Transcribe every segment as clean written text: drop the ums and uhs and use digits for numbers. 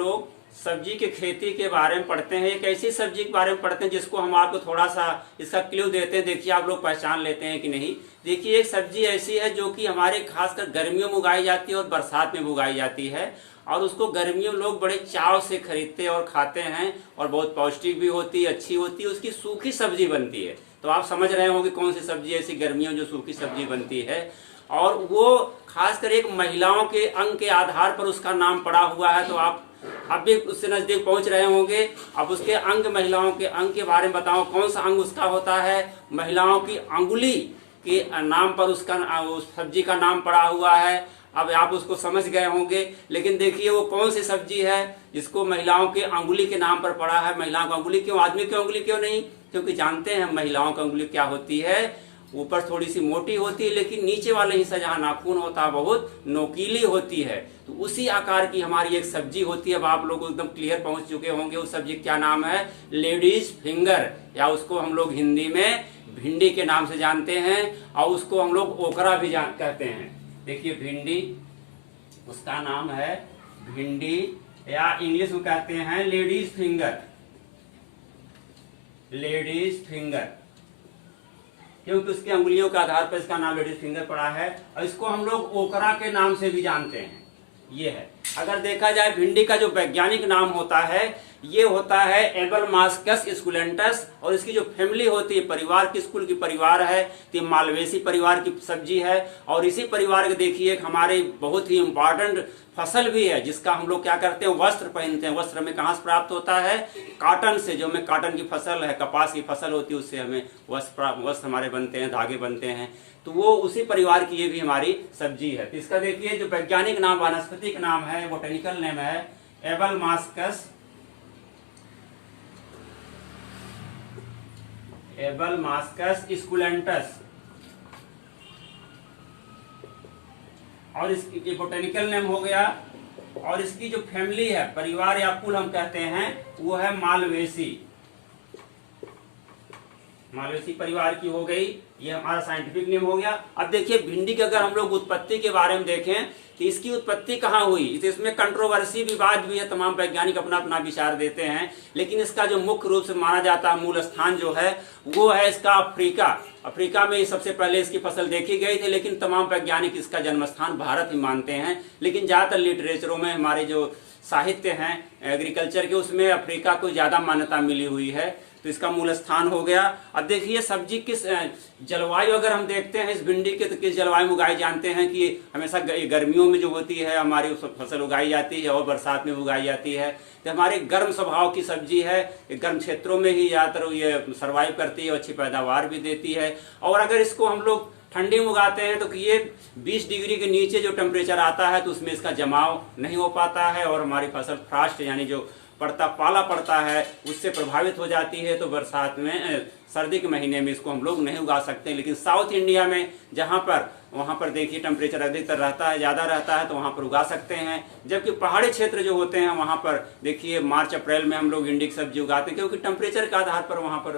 लोग सब्जी के खेती के बारे में पढ़ते हैं। एक ऐसी सब्जी के बारे में पढ़ते हैं जिसको हम आपको थोड़ा सा इसका क्लू देते हैं, देखिए आप लोग पहचान लेते हैं कि नहीं। देखिए एक सब्जी ऐसी है जो कि हमारे खासकर गर्मियों में उगाई जाती है और बरसात में उगाई जाती है, और उसको गर्मियों में लोग बड़े चाव से खरीदते हैं और खाते हैं, और बहुत पौष्टिक भी होती है, अच्छी होती है। उसकी सूखी सब्जी बनती है। तो आप समझ रहे होंगे कौन सी सब्जी ऐसी गर्मियों जो सूखी सब्जी बनती है, और वो खासकर एक महिलाओं के अंग के आधार पर उसका नाम पड़ा हुआ है। तो आप अब भी उससे नजदीक पहुंच रहे होंगे। अब उसके अंग, महिलाओं के अंग के बारे में बताओ, कौन सा अंग उसका होता है? महिलाओं की अंगुली के नाम पर उसका उस सब्जी का नाम पड़ा हुआ है। अब आप उसको समझ गए होंगे, लेकिन देखिए वो कौन सी सब्जी है जिसको महिलाओं के अंगुली के नाम पर पड़ा है। महिलाओं की अंगुली क्यों, आदमी की अंगुली क्यों नहीं? क्योंकि जानते हैं महिलाओं की अंगुली क्या होती है, ऊपर थोड़ी सी मोटी होती है, लेकिन नीचे वाला हिस्सा जहाँ नाखून होता है बहुत नोकीली होती है। तो उसी आकार की हमारी एक सब्जी होती है। अब आप लोग एकदम क्लियर पहुंच चुके होंगे उस सब्जी क्या नाम है? लेडीज फिंगर, या उसको हम लोग हिंदी में भिंडी के नाम से जानते हैं, और उसको हम लोग ओकरा भी कहते हैं। देखिए भिंडी, उसका नाम है भिंडी, या इंग्लिश में कहते हैं लेडीज फिंगर। लेडीज फिंगर क्योंकि उसकी अंगुलियों के आधार पर इसका नाम लेडीज फिंगर पड़ा है, और इसको हम लोग ओकरा के नाम से भी जानते हैं। ये है, अगर देखा जाए भिंडी का जो वैज्ञानिक नाम होता है ये होता है एबलमास्कस स्कुलेंटस, और इसकी जो फैमिली होती है, परिवार की स्कूल की परिवार है, तो मालवेसी परिवार की सब्जी है। और इसी परिवार के देखिए हमारे बहुत ही इम्पोर्टेंट फसल भी है, जिसका हम लोग क्या करते हैं, वस्त्र पहनते हैं। वस्त्र हमें कहाँ से प्राप्त होता है? कॉटन से। जो हमें कॉटन की फसल है, कपास की फसल होती है, उससे हमें वस्त्र हमारे बनते हैं, धागे बनते हैं। तो वो उसी परिवार की ये भी हमारी सब्जी है। तो इसका देखिए जो वैज्ञानिक नाम, वनस्पतिक नाम है, बोटेनिकल नेम है एबलमास्कस स्कुलेंटस, और इसकी बोटेनिकल नेम हो गया। और इसकी जो फैमिली है, परिवार या कुल हम कहते हैं, वो है मालवेसी। मालवेसी परिवार की हो गई, ये हमारा साइंटिफिक नेम हो गया। अब देखिए भिंडी की अगर हम लोग उत्पत्ति के बारे में देखें कि इसकी उत्पत्ति कहाँ हुई, इसमें कंट्रोवर्सी, विवाद भी है, तमाम वैज्ञानिक अपना अपना विचार देते हैं। लेकिन इसका जो मुख्य रूप से माना जाता है मूल स्थान जो है वो है इसका अफ्रीका। अफ्रीका में सबसे पहले इसकी फसल देखी गई थी, लेकिन तमाम वैज्ञानिक इसका जन्म स्थान भारत ही मानते हैं। लेकिन ज्यादातर लिटरेचरों में, हमारे जो साहित्य हैं एग्रीकल्चर के, उसमें अफ्रीका को ज्यादा मान्यता मिली हुई है। तो इसका मूल स्थान हो गया। अब देखिए सब्जी किस जलवायु अगर हम देखते हैं इस भिंडी के, तो किस जलवायु में उगाई जानते हैं कि हमेशा गर्मियों में जो होती है हमारी फसल उगाई जाती है, और बरसात में उगाई जाती है। तो हमारे गर्म स्वभाव की सब्जी है, गर्म क्षेत्रों में ही ज़्यादातर ये सर्वाइव करती है, अच्छी पैदावार भी देती है। और अगर इसको हम लोग ठंडी में उगाते हैं तो ये 20 डिग्री के नीचे जो टेम्परेचर आता है तो उसमें इसका जमाव नहीं हो पाता है, और हमारी फसल फ्रॉस्ट यानी जो पाला पड़ता है उससे प्रभावित हो जाती है। तो बरसात में, सर्दी के महीने में इसको हम लोग नहीं उगा सकते। लेकिन साउथ इंडिया में वहाँ पर देखिए टेम्परेचर अधिकतर रहता है, ज़्यादा रहता है, तो वहाँ पर उगा सकते हैं। जबकि पहाड़ी क्षेत्र जो होते हैं वहाँ पर देखिए मार्च अप्रैल में हम लोग भिंडी की सब्जी उगाते हैं, क्योंकि टेम्परेचर के आधार पर वहाँ पर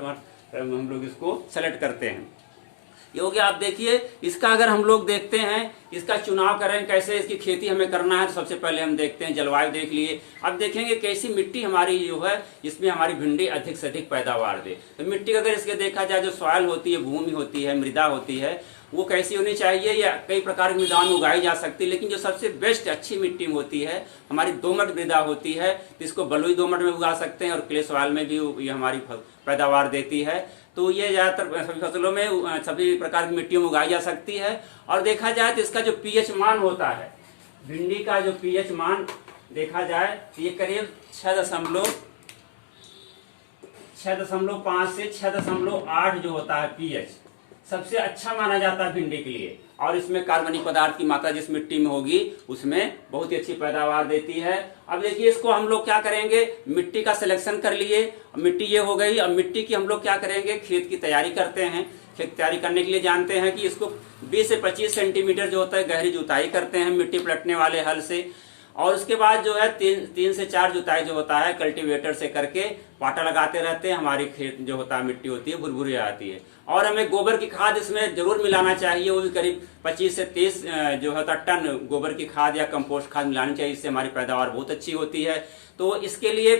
हम लोग इसको सेलेक्ट करते हैं। ये हो गया। आप देखिए इसका अगर हम लोग देखते हैं, इसका चुनाव करें कैसे इसकी खेती हमें करना है, तो सबसे पहले हम देखते हैं जलवायु देख लिए। अब देखेंगे कैसी मिट्टी हमारी जो है जिसमें हमारी भिंडी अधिक से अधिक पैदावार दे। तो मिट्टी अगर इसके देखा जाए, जो सॉइल होती है, भूमि होती है, मृदा होती है, वो कैसी होनी चाहिए, या कई प्रकार की मृदाओं में उगाई जा सकती है। लेकिन जो सबसे बेस्ट अच्छी मिट्टी होती है हमारी दोमट मृदा होती है, तो इसको बलुई दोमट में उगा सकते हैं, और क्ले सॉइल में भी ये हमारी पैदावार देती है। तो ये ज़्यादातर सभी फसलों में, सभी प्रकार की मिट्टियों में उगाई जा सकती है। और देखा जाए तो इसका जो पीएच मान होता है, भिंडी का जो पीएच मान देखा जाए तो ये करीब 6.5 से 6.8 जो होता है पीएच, सबसे अच्छा माना जाता है भिंडी के लिए। और इसमें कार्बनिक पदार्थ की मात्रा जिस मिट्टी में होगी उसमें बहुत ही अच्छी पैदावार देती है। अब देखिए इसको हम लोग क्या करेंगे, मिट्टी का सिलेक्शन कर लिए, मिट्टी ये हो गई। अब मिट्टी की हम लोग क्या करेंगे, खेत की तैयारी करते हैं। खेत तैयारी करने के लिए जानते हैं कि इसको 20 से 25 सेंटीमीटर जो होता है गहरी जुताई करते हैं मिट्टी पलटने वाले हल से। और उसके बाद जो है 3 से 4 जुताई जो होता है कल्टीवेटर से करके पाटा लगाते रहते हैं। हमारी खेत जो होता है मिट्टी होती है भुरभुरी आती है। और हमें गोबर की खाद इसमें जरूर मिलाना चाहिए, वो भी करीब 25 से 30 जो होता टन गोबर की खाद या कंपोस्ट खाद मिलानी चाहिए। इससे हमारी पैदावार बहुत अच्छी होती है। तो इसके लिए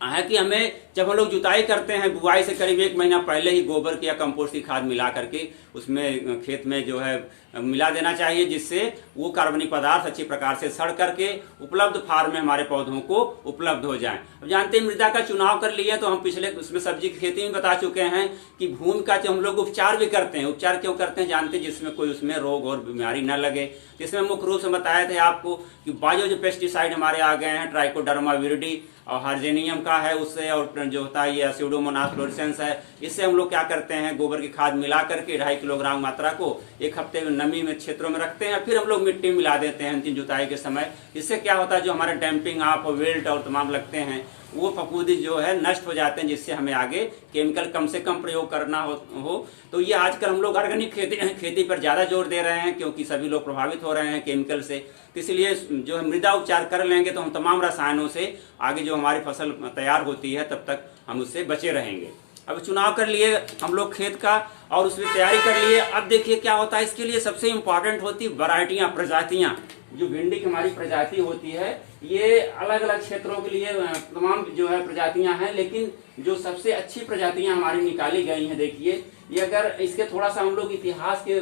है कि हमें जब हम लोग जुताई करते हैं बुआई से करीब 1 महीना पहले ही गोबर की या कंपोस्ट की खाद मिला करके उसमें खेत में जो है मिला देना चाहिए, जिससे वो कार्बनिक पदार्थ अच्छी प्रकार से सड़ करके उपलब्ध फार्म में हमारे पौधों को उपलब्ध हो जाएं। अब जानते हैं मृदा का चुनाव कर लिए तो हम पिछले उसमें सब्जी की खेती में बता चुके हैं कि भूमि का जो हम लोग उपचार भी करते हैं। उपचार क्यों करते हैं जानते हैं, जिसमें कोई उसमें रोग और बीमारी न लगे। इसमें मुख्य रूप से बताए थे आपको कि बायो जो पेस्टिसाइड हमारे आ गए हैं, ट्राइकोडर्मा विरिडी और हार्जेनियम का है उससे, और जो होता है ये स्यूडोमोनास फ्लोरेसेंस है, इससे हम लोग क्या करते हैं गोबर की खाद मिला करके 2.5 किलोग्राम मात्रा को 1 हफ्ते में नमी में क्षेत्रों में रखते हैं, फिर हम लोग मिट्टी मिला देते हैं अंतिम जुताई के समय। इससे क्या होता है जो हमारे डैम्पिंग आप विल्ट और तमाम लगते हैं वो फफूंदी जो है नष्ट हो जाते हैं, जिससे हमें आगे केमिकल कम से कम प्रयोग करना हो। तो ये आजकल हम लोग ऑर्गेनिक खेती पर ज़्यादा जोर दे रहे हैं, क्योंकि सभी लोग प्रभावित हो रहे हैं केमिकल से। तो इसलिए जो है मृदा उपचार कर लेंगे तो हम तमाम रसायनों से आगे जो हमारी फसल तैयार होती है तब तक हम उससे बचे रहेंगे। अब चुनाव कर लिए हम लोग खेत का और उसमें तैयारी कर लिए। अब देखिए क्या होता है, इसके लिए सबसे इम्पोर्टेंट होती वैरायटियाँ, प्रजातियाँ। जो भिंडी की हमारी प्रजाति होती है ये अलग अलग क्षेत्रों के लिए तमाम जो है प्रजातियां हैं, लेकिन जो सबसे अच्छी प्रजातियां हमारी निकाली गई हैं, देखिए ये अगर इसके थोड़ा सा हम लोग इतिहास के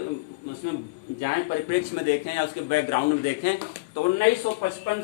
उसमें जाएं, परिप्रेक्ष्य में देखें या उसके बैकग्राउंड में देखें तो 1955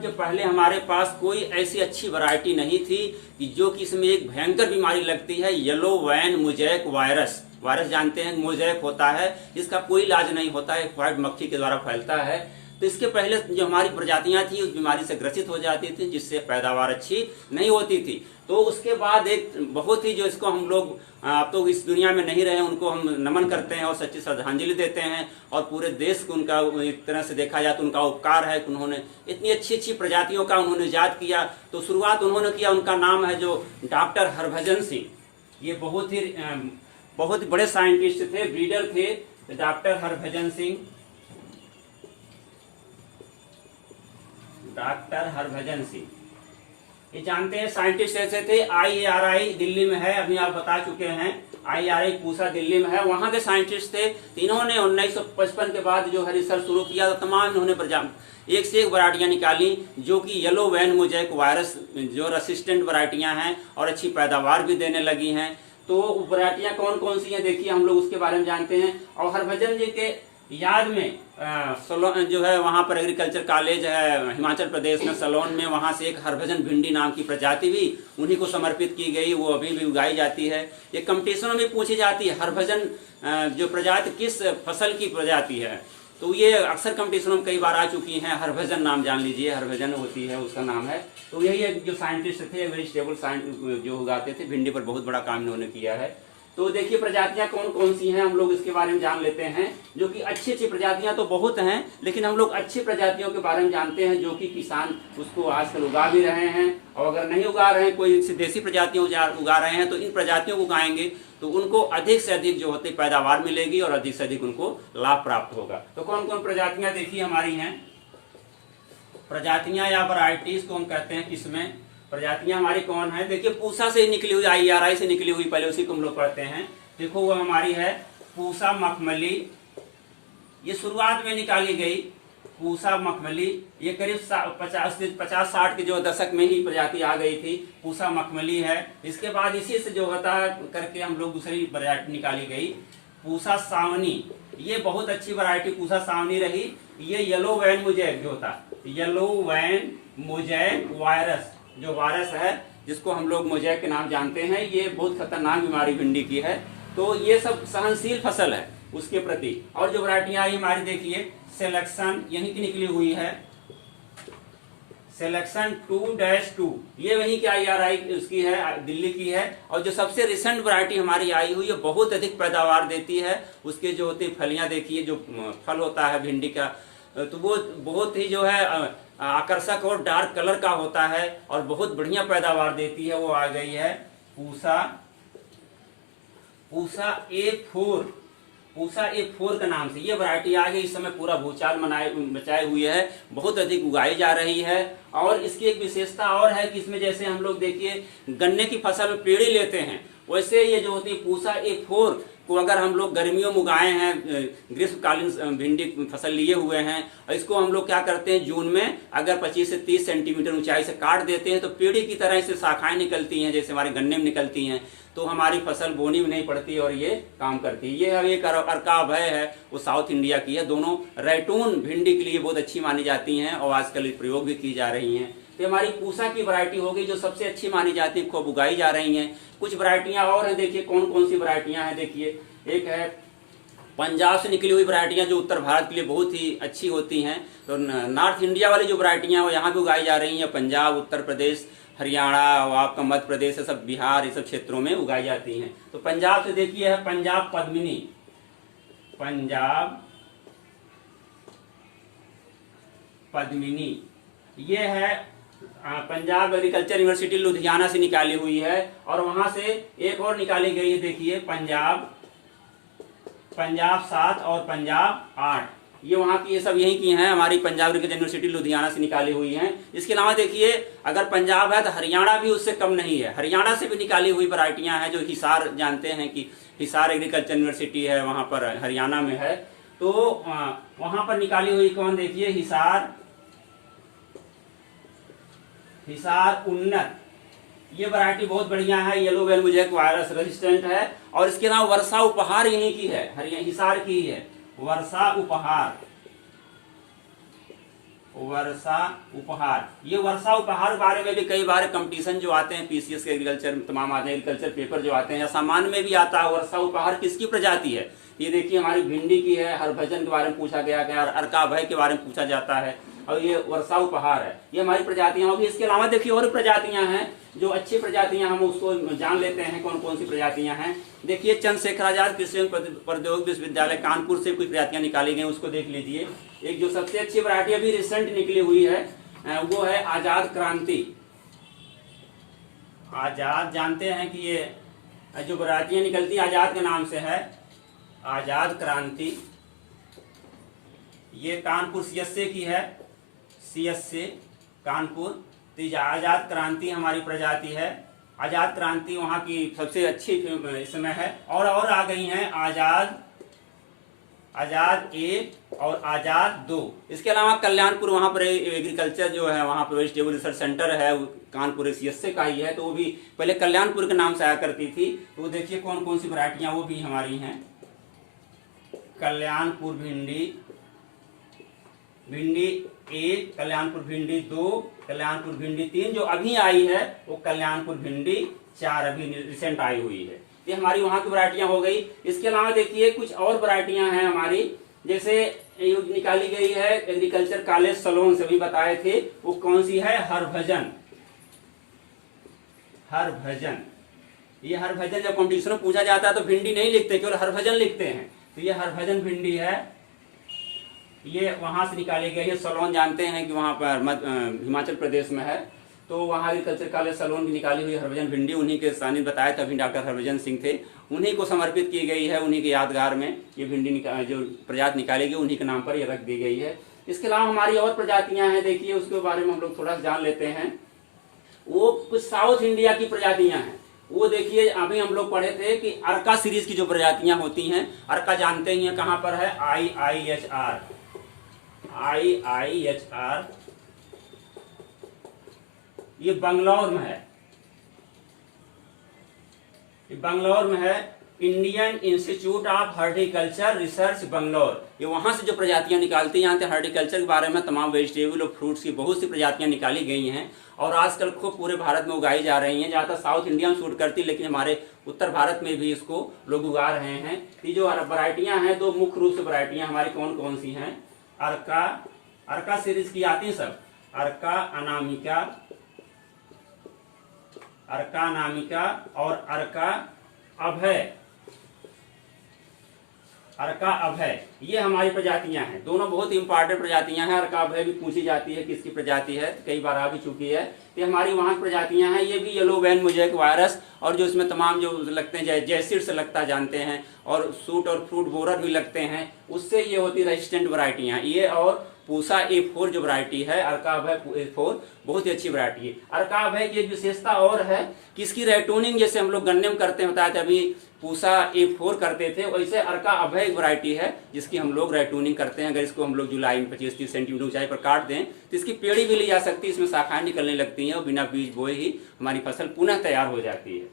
के पहले हमारे पास कोई ऐसी अच्छी वैरायटी नहीं थी कि जो कि इसमें एक भयंकर बीमारी लगती है yellow vein mosaic virus. Virus जानते हैं मोज़ेक होता है, इसका कोई इलाज नहीं होता है, व्हाइट मक्खी के द्वारा फैलता है। तो इसके पहले जो हमारी प्रजातियां थी उस बीमारी से ग्रसित हो जाती थी, जिससे पैदावार अच्छी नहीं होती थी। तो उसके बाद एक बहुत ही जो इसको हम लोग अब तो इस दुनिया में नहीं रहे, उनको हम नमन करते हैं और सच्ची श्रद्धांजलि देते हैं, और पूरे देश को उनका एक तरह से देखा जाए तो उनका उपकार है कि उन्होंने इतनी अच्छी अच्छी प्रजातियों का उन्होंने ईजाद किया। तो शुरुआत उन्होंने किया, उनका नाम है जो डॉक्टर हरभजन सिंह। ये बहुत ही बड़े साइंटिस्ट थे, ब्रीडर थे, डॉक्टर हरभजन सिंह। डॉक्टर हरभजन सिंह ये जानते हैं साइंटिस्ट ऐसे थे। IARI दिल्ली में है, अभी आप बता चुके हैं। IARI पूसा दिल्ली में है, वहां के साइंटिस्ट थे। इन्होंने 1955 के बाद जो है रिसर्च शुरू किया, तो तमाम इन्होंने एक से एक वैरायटियां निकाली जो कि येलो वैन मोज़ेक वायरस जो रेसिस्टेंट वैरायटियां हैं और अच्छी पैदावार भी देने लगी हैं। तो वैरायटियां कौन कौन सी हैं देखिए, हम लोग उसके बारे में जानते हैं। और हरभजन जी के याद में जो है वहाँ पर एग्रीकल्चर कॉलेज है हिमाचल प्रदेश में सलोन में, वहाँ से एक हरभजन भिंडी नाम की प्रजाति भी उन्हीं को समर्पित की गई, वो अभी भी उगाई जाती है। ये कंपटीशनों में पूछी जाती है हरभजन जो प्रजाति किस फसल की प्रजाति है, तो ये अक्सर कंपटीशनों में कई बार आ चुकी हैं। हरभजन नाम जान लीजिए, हरभजन होती है उसका नाम है। तो यही एक जो साइंटिस्ट थे वेजिटेबल साइंस जो उगाते थे भिंडी पर, बहुत बड़ा काम इन्होंने किया है। तो देखिए प्रजातियां कौन कौन सी हैं, हम लोग इसके बारे में जान लेते हैं। जो कि अच्छी अच्छी प्रजातियां तो बहुत हैं, लेकिन हम लोग अच्छी प्रजातियों के बारे में जानते हैं जो कि किसान उसको आजकल उगा भी रहे हैं। और अगर नहीं उगा रहे हैं, कोई देसी प्रजातियों उगा रहे हैं, तो इन प्रजातियों को उगाएंगे तो उनको अधिक से अधिक जो होती पैदावार मिलेगी और अधिक से अधिक उनको लाभ प्राप्त होगा। तो कौन कौन प्रजातियां देखिए हमारी हैं। प्रजातियां या वैरायटीज को हम कहते हैं किसमें, प्रजातियां हमारी कौन है देखिए, पूसा से निकली हुई, IARI से निकली हुई, पहले उसी को हम लोग पढ़ते हैं। देखो वो हमारी है पूसा मखमली, ये शुरुआत में निकाली गई पूसा मखमली। ये करीब 50-60 के जो दशक में ही प्रजाति आ गई थी, पूसा मखमली है। इसके बाद इसी से जो होता करके हम लोग दूसरी प्रजाति निकाली गई पूसा सावनी। ये बहुत अच्छी वैरायटी पूसा सावनी रही। ये येलो वैन मोज़ेक जो होता, येलो वैन मोज़ेक वायरस जो वायरस है जिसको हम लोग मोज़ेक के नाम जानते हैं, ये बहुत खतरनाक बीमारी भिंडी की है। तो ये सब सहनशील फसल है उसके प्रति। और जो वैरायटियां आई हमारी देखिए, सिलेक्शन यहीं की निकली हुई है, सिलेक्शन 2-2, ये वहीं की IARI उसकी है, दिल्ली की है। और जो सबसे रिसेंट वैरायटी हमारी आई हुई है, बहुत अधिक पैदावार देती है। उसके जो होती फलियां देखिए, जो फल होता है भिंडी का, तो वो बहुत ही जो है आकर्षक और डार्क कलर का होता है और बहुत बढ़िया पैदावार देती है। वो आ गई है पूसा A4, पूसा A4 के नाम से ये वैरायटी आ गई। इस समय पूरा भूचाल मचाए हुए है, बहुत अधिक उगाई जा रही है। और इसकी एक विशेषता और है कि इसमें जैसे हम लोग देखिए गन्ने की फसल में पेड़ी लेते हैं, वैसे ये जो होती है पूसा A4 को अगर हम लोग गर्मियों में उगाए हैं, ग्रीष्मकालीन भिंडी फसल लिए हुए हैं, और इसको हम लोग क्या करते हैं जून में अगर 25 से 30 सेंटीमीटर ऊंचाई से काट देते हैं तो पेड़ी की तरह इससे शाखाएं निकलती हैं, जैसे हमारे गन्ने में निकलती हैं, तो हमारी फसल बोनी में नहीं पड़ती और ये काम करती है। ये अब एक अर्का अभय है, वो साउथ इंडिया की है। दोनों रैटून भिंडी के लिए बहुत अच्छी मानी जाती हैं और आजकल प्रयोग भी की जा रही हैं। तो हमारी पूसा की वैरायटी होगी जो सबसे अच्छी मानी जाती है, खूब उगाई जा रही हैं। कुछ वैरायटियां और हैं, देखिए कौन कौन सी वैरायटियां हैं। देखिए एक है पंजाब से निकली हुई वैरायटियां जो उत्तर भारत के लिए बहुत ही अच्छी होती हैं। तो नॉर्थ इंडिया वाली जो वैरायटियां वो यहाँ भी उगाई जा रही हैं। पंजाब, उत्तर प्रदेश, हरियाणा और आपका मध्य प्रदेश, सब बिहार, ये सब क्षेत्रों में उगाई जाती हैं। तो पंजाब से देखिए है पंजाब पद्मिनी, पंजाब पद्मिनी, ये है पंजाब एग्रीकल्चर यूनिवर्सिटी लुधियाना से निकाली हुई है। और वहां से एक और निकाली गई है, देखिए पंजाब 7 और पंजाब 8, ये वहाँ की, ये सब यहीं की हैं, हमारी पंजाब एग्रीकल्चर यूनिवर्सिटी लुधियाना से निकाली हुई हैं। इसके अलावा देखिए अगर पंजाब है तो हरियाणा भी उससे कम नहीं है, हरियाणा से भी निकाली हुई वैरायटियां हैं। जो हिसार, जानते हैं कि हिसार एग्रीकल्चर यूनिवर्सिटी है वहाँ पर हरियाणा में है, तो वहाँ पर निकाली हुई कौन, देखिए हिसार उन्नत, ये वैरायटी बहुत बढ़िया है। येलो बेल मुझे वायरस रेजिस्टेंट है। और इसके अलावा वर्षा उपहार यहीं की है, हिसार की ही है, वर्षा उपहार, ये वर्षा उपहार के बारे में भी कई बार कंपटीशन जो आते हैं पीसीएस के एग्रीकल्चर, तमाम आते हैं एग्रीकल्चर पेपर जो आते हैं, सामान्य में भी आता है। वर्षा उपहार किसकी प्रजाति है, ये देखिए हमारी भिंडी की है। हरभजन के बारे में पूछा गया, अर्का अभय के बारे में पूछा जाता है, और ये वर्षा उपहार है, ये हमारी प्रजातियां होगी। इसके अलावा देखिए और प्रजातियां हैं जो अच्छी प्रजातियां, हम उसको जान लेते हैं कौन कौन सी प्रजातियां हैं। देखिए चंद्रशेखर आजाद कृषि प्रौद्योगिकी विश्वविद्यालय कानपुर से कुछ प्रजातियां निकाली गई, उसको देख लीजिए। एक जो सबसे अच्छी वैरायटी अभी रिसेंट निकली हुई है वो है आजाद क्रांति। आजाद, जानते हैं कि ये जो वैरायटियां निकलती आजाद के नाम से है, आजाद क्रांति, ये कानपुर सीएसए की है, सीएसए कानपुर। तो आजाद क्रांति हमारी प्रजाति है। आजाद क्रांति वहाँ की सबसे अच्छी इसमें है। और आ गई हैं आजाद 1 और आजाद 2। इसके अलावा कल्याणपुर, वहाँ पर एग्रीकल्चर जो है, वहाँ पर वेजिटेबल रिसर्च सेंटर है, कानपुर सीएसए का ही है, तो वो भी पहले कल्याणपुर के नाम से आया करती थी। तो देखिए कौन कौन सी वैरायटियां वो भी हमारी हैं। कल्याणपुर भिंडी 1, कल्याणपुर भिंडी 2, कल्याणपुर भिंडी 3, जो अभी आई है वो कल्याणपुर भिंडी 4 अभी रिसेंट आई हुई है। ये हमारी वहां की वैरायटियां हो गई। इसके अलावा देखिए कुछ और वैरायटियां हैं हमारी, जैसे निकाली गई है एग्रीकल्चर कॉलेज सलोन से भी बताए थे, वो कौन सी है, हरभजन। ये हरभजन जब कॉम्पिटिशन में पूछा जाता है तो भिंडी नहीं लिखते, केवल हरभजन लिखते हैं। तो ये हरभजन भिंडी है, ये वहां से निकाली गई है। सलोन जानते हैं कि वहां पर हिमाचल प्रदेश में है, तो वहाँ एग्रीकल्चर कॉलेज सलोन की निकाली हुई हरभजन भिंडी, उन्हीं के सानिध्य बताया था, अभी डॉक्टर हरभजन सिंह थे, उन्हीं को समर्पित की गई है। उन्हीं के यादगार में ये भिंडी जो प्रजाति निकाली गई उन्हीं के नाम पर ये रख दी गई है। इसके अलावा हमारी और प्रजातियां हैं, देखिए उसके बारे में हम लोग थोड़ा जान लेते हैं। वो कुछ साउथ इंडिया की प्रजातियां हैं, वो देखिए अभी हम लोग पढ़े थे कि अर्का सीरीज की जो प्रजातियां होती हैं, अर्का जानते ही हैं कहाँ पर है, IIHR, ये बंगलौर में है, Indian institute of horticulture research Bangalore. ये वहां से जो प्रजातियां निकालती हैं, यहाँ से हॉर्टिकल्चर के बारे में तमाम वेजिटेबल और फ्रूट्स की बहुत सी प्रजातियां निकाली गई हैं और आजकल खूब पूरे भारत में उगाई जा रही हैं। ज़्यादातर साउथ इंडिया में शूट करती है, लेकिन हमारे उत्तर भारत में भी इसको लोग उगा रहे हैं। ये जो वैरायटियां हैं, दो मुख्य रूप से वैरायटियां हमारी कौन कौन सी हैं, अर्का सीरीज की आती सब, अर्का अनामिका और अर्का अभय। अर्का अभय, ये हमारी प्रजातियां हैं। दोनों बहुत इंपॉर्टेंट प्रजातियां हैं। अर्का अभय भी पूछी जाती है किसकी प्रजाति है, कई बार आ भी चुकी है। तो हमारी वहाँ की प्रजातियां हैं। ये भी येलो वैन मोज़ेक वायरस और जो इसमें तमाम जो लगते हैं जैसिड से लगता जानते हैं, और सूट और फ्रूट बोरर भी लगते हैं, उससे ये होती रेजिस्टेंट वैरायटियाँ। ये और पूसा A4 जो वैरायटी है, अर्का अभय A4, बहुत ही अच्छी वैरायटी है। अर्का अभय की एक विशेषता और है कि इसकी रेटोनिंग जैसे हम लोग गन्ने में करते हैं, बताया था अभी पूसा A4 करते थे, वैसे अर्का अभय एक वैरायटी है जिसकी हम लोग रेटोनिंग करते हैं। अगर इसको हम लोग जुलाई में 25-30 सेंटीमीटर ऊंचाई पर काट दें तो इसकी पेड़ी भी ली जा सकती है, इसमें शाखाएं निकलने लगती हैं और बिना बीज बोए ही हमारी फसल पुनः तैयार हो जाती है।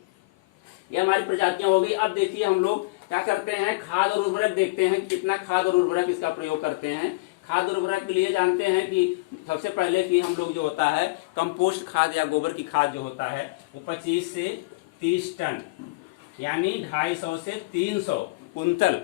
ये हमारी प्रजातियां हो गई। अब देखिए हम लोग क्या करते हैं, खाद और उर्वरक देखते हैं कितना खाद और उर्वरक इसका प्रयोग करते हैं। खाद और उर्वरक के लिए जानते हैं कि सबसे पहले कि हम लोग जो होता है कंपोस्ट खाद या गोबर की खाद जो होता है वो 25 से 30 टन यानी 250 से 300 कुंतल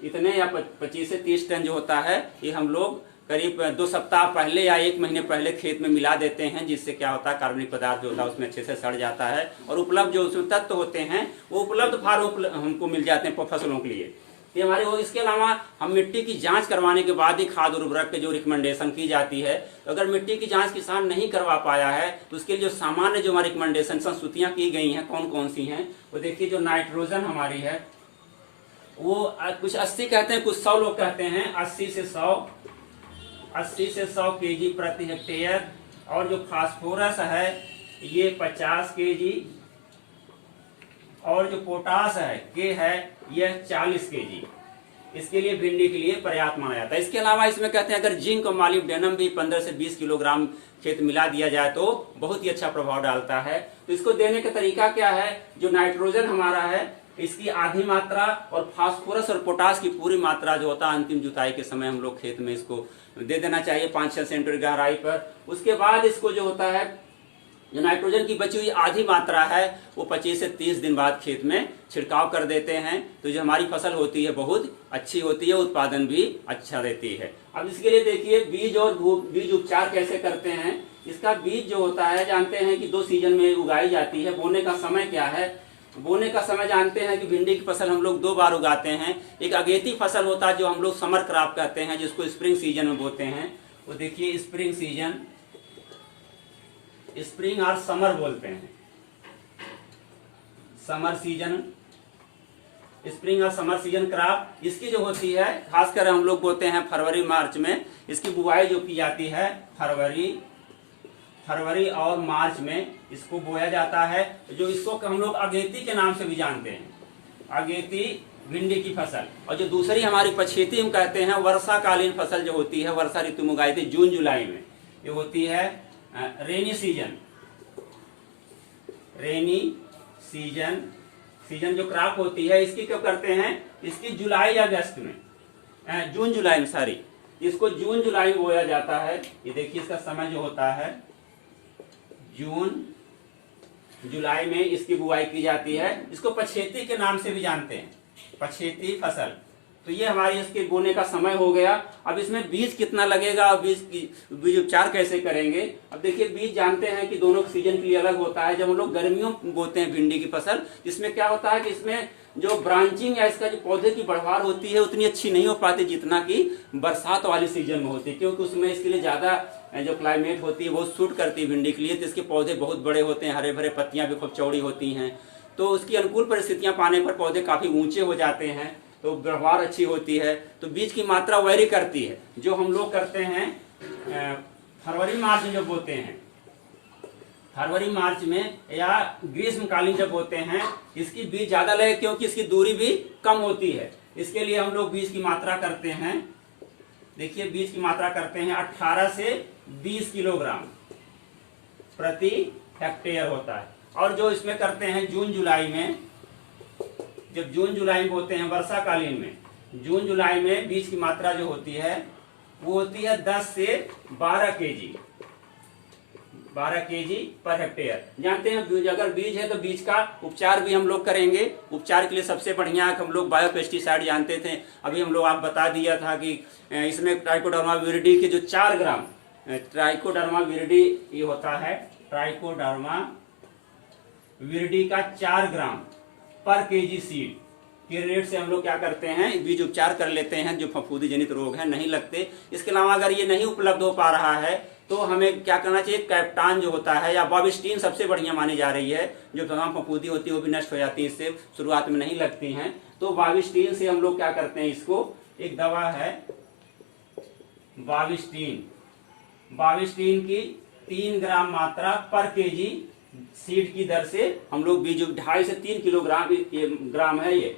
इतने या 25 से 30 टन जो होता है, ये हम लोग करीब 2 सप्ताह पहले या 1 महीने पहले खेत में मिला देते हैं, जिससे क्या होता है कार्बनिक पदार्थ जो होता है उसमें अच्छे से सड़ जाता है और उपलब्ध जो उसमें तत्व होते हैं वो उपलब्ध फार्म हमको मिल जाते हैं फसलों के लिए। ये हमारे वो। इसके अलावा हम मिट्टी की जांच करवाने के बाद ही खाद और उर्वरक के जो रिकमेंडेशन की जाती है, तो अगर मिट्टी की जांच किसान नहीं करवा पाया है तो उसके लिए जो सामान्य जो हमारी रिकमेंडेशन संस्तुतियाँ की गई हैं कौन कौन सी हैं, वो देखिए। जो नाइट्रोजन हमारी है वो कुछ 80 कहते हैं, कुछ 100 लोग कहते हैं, 80 से 100 kg प्रति हेक्टेयर। और जो फास्फोरस है ये 50 kg, और जो पोटास है के है यह 40 kg। इसके लिए भिंडी के लिए पर्याप्त माना जाता है। इसके अलावा इसमें कहते हैं अगर जिंक और मॉलिब्डेनम भी 15 से 20 किलोग्राम खेत मिला दिया जाए तो बहुत ही अच्छा प्रभाव डालता है। तो इसको देने का तरीका क्या है, जो नाइट्रोजन हमारा है इसकी आधी मात्रा और फास्फोरस और पोटास की पूरी मात्रा जो होता है अंतिम जुताई के समय हम लोग खेत में इसको दे देना चाहिए 5-6 सेंटीमीटर गहराई पर। उसके बाद इसको जो होता है जो नाइट्रोजन की बची हुई आधी मात्रा है वो 25 से 30 दिन बाद खेत में छिड़काव कर देते हैं। तो जो हमारी फसल होती है बहुत अच्छी होती है, उत्पादन भी अच्छा देती है। अब इसके लिए देखिए बीज और बीज उपचार कैसे करते हैं। इसका बीज जो होता है जानते हैं कि 2 सीजन में उगाई जाती है। बोने का समय क्या है, बोने का समय जानते हैं कि भिंडी की फसल हम लोग 2 बार उगाते हैं। एक अगेती फसल होता है जो हम लोग समर क्रॉप कहते हैं, जिसको स्प्रिंग सीजन में बोते हैं। वो देखिए स्प्रिंग सीजन, स्प्रिंग और समर बोलते हैं, समर सीजन, स्प्रिंग और समर सीजन क्रॉप। इसकी जो होती है खासकर हम लोग बोते हैं फरवरी मार्च में। इसकी बुआई जो की जाती है फरवरी और मार्च में इसको बोया जाता है। जो इसको हम लोग अगेती के नाम से भी जानते हैं, अगेती भिंडी की फसल। और जो दूसरी हमारी पछेती हम कहते हैं वर्षाकालीन फसल जो होती है वर्षा ऋतु में उगाई थी जून जुलाई में, ये होती है रेनी सीजन जो क्रॉप होती है इसकी कब करते हैं, इसकी जुलाई या अगस्त में, जून जुलाई में सॉरी, इसको जून जुलाई में बोया जाता है। ये देखिए इसका समय जो होता है जून जुलाई में इसकी बुआई की जाती है। इसको पछेती के नाम से भी जानते हैं, पछेती फसल। तो ये हमारी इसके बोने का समय हो गया। अब इसमें बीज कितना लगेगा और बीज उपचार कैसे करेंगे। अब देखिए बीज जानते हैं कि दोनों सीजन के लिए अलग होता है। जब हम लोग गर्मियों में बोते हैं भिंडी की फसल, इसमें क्या होता है कि इसमें जो ब्रांचिंग या इसका जो पौधे की बढ़वार होती है उतनी अच्छी नहीं हो पाती जितना कि बरसात वाली सीजन में होती है, क्योंकि उसमें इसके लिए ज्यादा जो क्लाइमेट होती है वो सूट करती है भिंडी के लिए। तो इसके पौधे बहुत बड़े होते हैं, हरे भरे, पत्तियां भी खूब चौड़ी होती हैं। तो उसकी अनुकूल परिस्थितियां पाने पर पौधे काफी ऊंचे हो जाते हैं, तो व्यवहार अच्छी होती है। तो बीज की मात्रा वैरी करती है। जो हम लोग करते हैं फरवरी मार्च में जब बोते हैं, फरवरी मार्च में या ग्रीष्मकालीन जब बोते हैं, इसकी बीज ज्यादा लगे क्योंकि इसकी दूरी भी कम होती है। इसके लिए हम लोग बीज की मात्रा करते हैं, देखिए बीज की मात्रा करते हैं 18 से 20 किलोग्राम प्रति हेक्टेयर होता है। और जो इसमें करते हैं जून जुलाई में, जब जून जुलाई में बोते हैं वर्षाकालीन में, जून जुलाई में बीज की मात्रा जो होती है वो होती है 10 से 12 केजी पर हेक्टेयर। जानते हैं अगर बीज है तो बीज का उपचार भी हम लोग करेंगे। उपचार के लिए सबसे बढ़िया हम लोग बायोपेस्टिसाइड जानते थे, अभी हम लोग आप बता दिया था कि इसमें ट्राइकोडर्मा विरिडी के जो 4 ग्राम ट्राइकोडर्मा विरिडी ये होता है, ट्राइकोडर्मा विरिडी का 4 ग्राम पर केजी सीड, किरणेट से हम लोग क्या करते हैं, बीज उपचार कर लेते हैं जो फफूंदी जनित रोग है, नहीं लगते। इसके अलावा अगर ये नहीं उपलब्ध हो पा रहा है तो हमें क्या करना चाहिए, कैप्टान जो होता है या बॉबिस्टीन सबसे बढ़िया मानी जा रही है, जो तमाम फफूंदी होती है वो भी नष्ट हो जाती है इससे, शुरुआत में नहीं लगती हैं। तो बॉबिस्टीन से हम लोग क्या करते हैं, इसको एक दवा है बॉबिस्टीन की 3 ग्राम मात्रा पर केजी सीड की दर से हम लोग बीज 2.5 से 3 किलोग्राम ग्राम है ये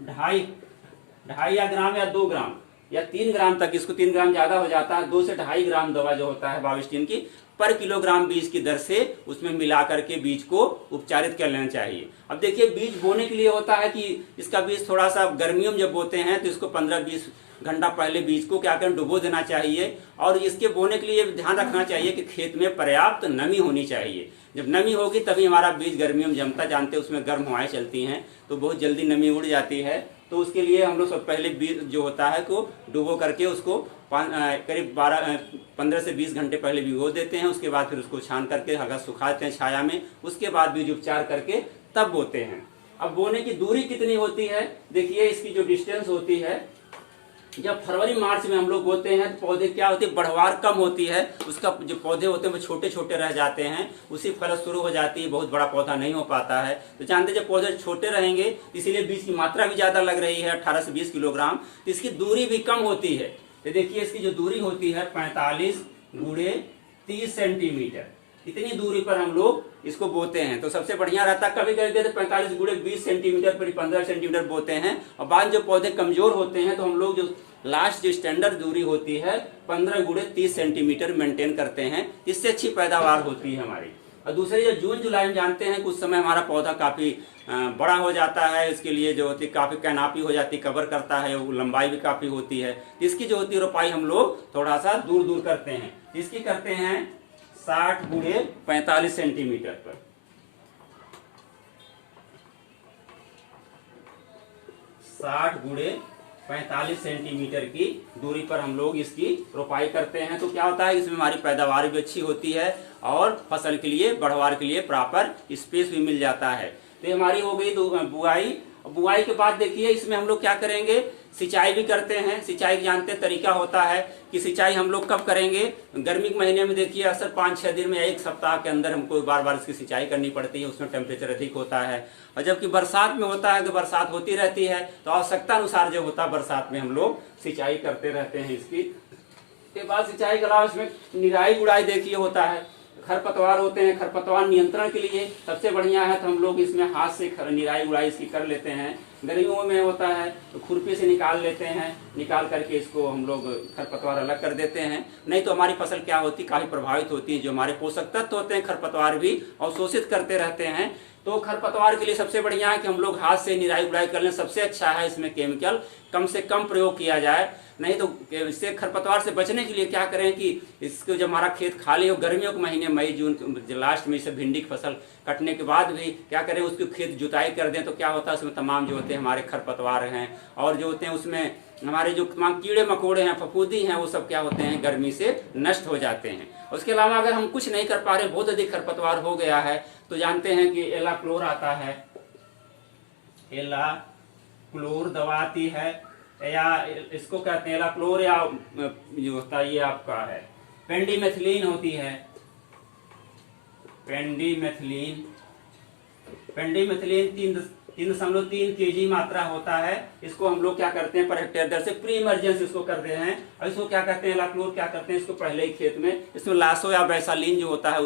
2.5 या ग्राम या 2 ग्राम या 3 ग्राम तक, इसको 3 ग्राम ज्यादा हो जाता है, 2 से 2.5 ग्राम दवा जो होता है बॉबिस्टीन की पर किलोग्राम बीज की दर से उसमें मिला करके बीज को उपचारित कर लेना चाहिए। अब देखिए बीज बोने के लिए होता है कि इसका बीज थोड़ा सा गर्मियों में जब बोते हैं तो इसको 15-20 घंटा पहले बीज को क्या करें, डुबो देना चाहिए। और इसके बोने के लिए ध्यान रखना चाहिए कि खेत में पर्याप्त नमी होनी चाहिए। जब नमी होगी तभी हमारा बीज गर्मियों में जमता, जानते हैं उसमें गर्म हवाएं चलती हैं तो बहुत जल्दी नमी उड़ जाती है। तो उसके लिए हम लोग सब पहले बीज जो होता है को डुबो करके उसको करीब 15 से 20 घंटे पहले भिगो देते हैं। उसके बाद फिर उसको छान करके अगर सुखाते हैं छाया में, उसके बाद बीज उपचार करके तब बोते हैं। अब बोने की दूरी कितनी होती है, देखिए इसकी जो डिस्टेंस होती है, जब फरवरी मार्च में हम लोग बोते हैं तो पौधे क्या होती है, बढ़वार कम होती है, उसका जो पौधे होते हैं वो छोटे छोटे रह जाते हैं, उसी फल शुरू हो जाती है, बहुत बड़ा पौधा नहीं हो पाता है। तो जानते हैं जब पौधे छोटे रहेंगे इसीलिए बीज की मात्रा भी ज्यादा लग रही है 18 से 20 किलोग्राम, तो इसकी दूरी भी कम होती है। तो देखिए इसकी जो दूरी होती है 45 × 30 सेंटीमीटर, इतनी दूरी पर हम लोग इसको बोते हैं। तो सबसे बढ़िया रहता है, कभी कभी 45 × 20 सेंटीमीटर पर 15 सेंटीमीटर बोते हैं। और बाद जो पौधे कमजोर होते हैं तो हम लोग जो लास्ट जो स्टैंडर्ड दूरी होती है 15 × 30 सेंटीमीटर मेंटेन करते हैं, इससे अच्छी पैदावार होती है हमारी। और दूसरी जो जून जुलाई में जानते हैं कुछ समय हमारा पौधा काफी बड़ा हो जाता है, इसके लिए जो होती है काफी कैनापी हो जाती है, कवर करता है, वो लंबाई भी काफी होती है। इसकी जो होती है रोपाई हम लोग थोड़ा सा दूर दूर करते हैं, इसकी करते हैं 60 × 45 सेंटीमीटर पर। 60 × 45 सेंटीमीटर की दूरी पर हम लोग इसकी रोपाई करते हैं। तो क्या होता है, इसमें हमारी पैदावार भी अच्छी होती है और फसल के लिए बढ़वार के लिए प्रॉपर स्पेस भी मिल जाता है। तो ये हमारी हो गई बुआई। बुआई के बाद देखिए इसमें हम लोग क्या करेंगे, सिंचाई भी करते हैं। सिंचाई जानते तरीका होता है कि सिंचाई हम लोग कब करेंगे, गर्मी के महीने में देखिए अक्सर 5-6 दिन में या 1 सप्ताह के अंदर हमको बार बार इसकी सिंचाई करनी पड़ती है, उसमें टेम्परेचर अधिक होता है। और जबकि बरसात में होता है तो बरसात होती रहती है, तो आवश्यकता अनुसार जो होता है बरसात में हम लोग सिंचाई करते रहते हैं। इसकी के बाद सिंचाई के अलावा इसमें निराई गुड़ाई देखिए होता है, खरपतवार होते हैं, खरपतवार नियंत्रण के लिए सबसे बढ़िया है तो हम लोग इसमें हाथ से निराई गुड़ाई इसकी कर लेते हैं। गर्मियों में होता है तो खुरपी से निकाल लेते हैं, निकाल करके इसको हम लोग खरपतवार अलग कर देते हैं। नहीं तो हमारी फसल क्या होती, काफी प्रभावित होती है, जो हमारे पोषक तत्व होते हैं खरपतवार भी अवशोषित करते रहते हैं। तो खरपतवार के लिए सबसे बढ़िया है कि हम लोग हाथ से निराई गुड़ाई कर लें, सबसे अच्छा है। इसमें केमिकल कम से कम प्रयोग किया जाए, नहीं तो इससे खरपतवार से बचने के लिए क्या करें कि इसको जब हमारा खेत खाली हो, गर्मियों के महीने मई जून लास्ट में से भिंडी की फसल कटने के बाद भी क्या करें, उसकी खेत जुताई कर दें। तो क्या होता है उसमें तमाम जो होते हैं हमारे खरपतवार हैं और जो होते हैं उसमें हमारे जो तमाम कीड़े मकोड़े हैं, फफूंदी हैं, वो सब क्या होते हैं गर्मी से नष्ट हो जाते हैं। उसके अलावा अगर हम कुछ नहीं कर पा रहे, बहुत अधिक खरपतवार हो गया है, तो जानते हैं कि एलाक्लोर आता है, एलाक्लोर दवा आती है, या इसको कहते हैं एलाक्लोर, या जो होता है ये आपका है पेंडिमेथिलीन होती है, पेंडिमेथिलीन 3.3 kg मात्रा होता है। इसको हम लोग क्या करते हैं पर हेक्टेयर दर से प्री इमरजेंसी इसको करते हैं। और इसको क्या करते हैं, एलाक्लोर क्या करते हैं, इसको पहले ही खेत में इसमें लासो या वैसालीन जो होता है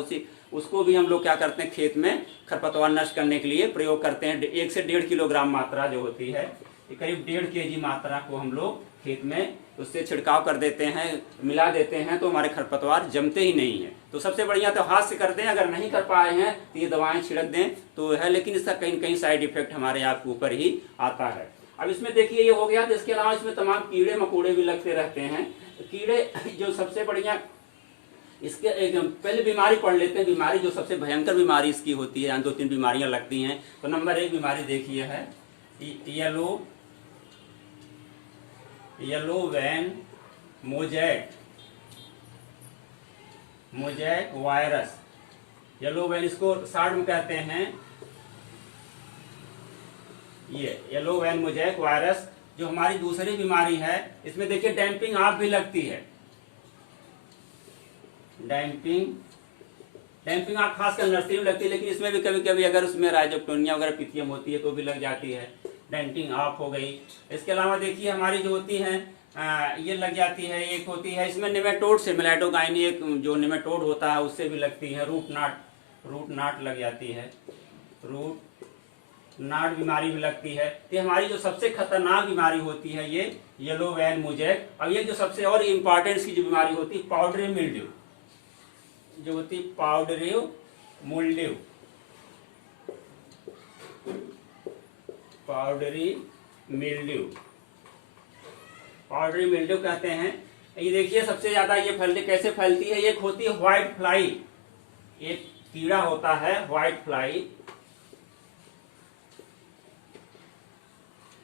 उसको भी हम लोग क्या करते हैं खेत में खरपतवार नष्ट करने के लिए प्रयोग करते हैं। 1 से 1.5 किलोग्राम मात्रा जो होती है, करीब 1.5 kg मात्रा को हम लोग खेत में उससे छिड़काव कर देते हैं, मिला देते हैं, तो हमारे खरपतवार जमते ही नहीं है। तो सबसे बढ़िया तो हाथ से करते हैं, अगर नहीं कर पाए हैं तो ये दवाएं छिड़क दें तो है, लेकिन इसका कहीं न कहीं साइड इफेक्ट हमारे आप के ऊपर ही आता है। अब इसमें देखिए ये हो गया, तो इसके अलावा इसमें तमाम कीड़े मकोड़े भी लगते रहते हैं। तो कीड़े जो सबसे बढ़िया इसके एक पहले बीमारी पढ़ लेते हैं। बीमारी जो सबसे भयंकर बीमारी इसकी होती है, 2-3 बीमारियां लगती हैं। तो नंबर 1 बीमारी देखिए है yellow vein mosaic virus, yellow vein इसको शॉर्ट में कहते हैं ये येलो वैन मोज़ेक वायरस जो हमारी दूसरी बीमारी है, इसमें देखिए डैम्पिंग ऑफ भी लगती है। डैम्पिंग ऑफ खासकर नर्सरी में लगती है, लेकिन इसमें भी कभी कभी अगर उसमें राइजोप्टोनिया वगैरह पिथियम होती है तो भी लग जाती है, डैम्पिंग ऑफ हो गई। इसके अलावा देखिए हमारी जो होती है ये लग जाती है, एक होती है इसमें निमेटोड से, मेलाइडोगाइनी एक जो निमेटोड होता है उससे भी लगती है। रूट नाट लग जाती है, रूट नाट बीमारी भी लगती है। तो हमारी जो सबसे खतरनाक बीमारी होती है ये येलो वैन मोज़ेक। अब ये जो सबसे और इम्पॉर्टेंट की जो बीमारी होती है पाउडरी मिल्ड्यू, जो होती पाउडरी मिल्ड्यू, पाउडरी मिल्ड्यू कहते हैं। ये देखिए सबसे ज्यादा ये फैलती कैसे फैलती है, एक होती है व्हाइट फ्लाई, एक कीड़ा होता है व्हाइट फ्लाई।